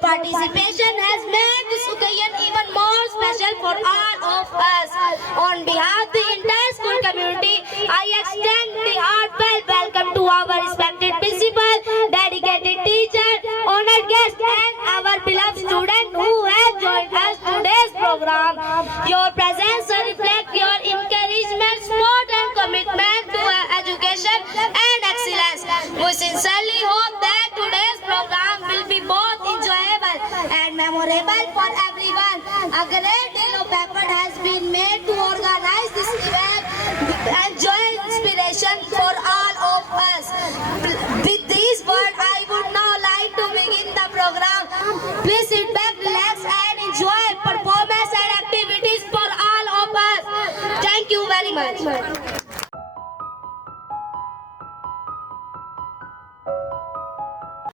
participation has made this occasion even more special for all of us. On behalf of the entire school community, I extend the heartfelt welcome to our respected principal, dedicated teacher, honored guests, and our beloved student who have joined us today's program. Your presence reflects your encouragement, support, and commitment to education and excellence. We sincerely hope that today's program will be both enjoyable and memorable for everyone. A great deal of effort has been made to organize this event and joy inspiration for all of us.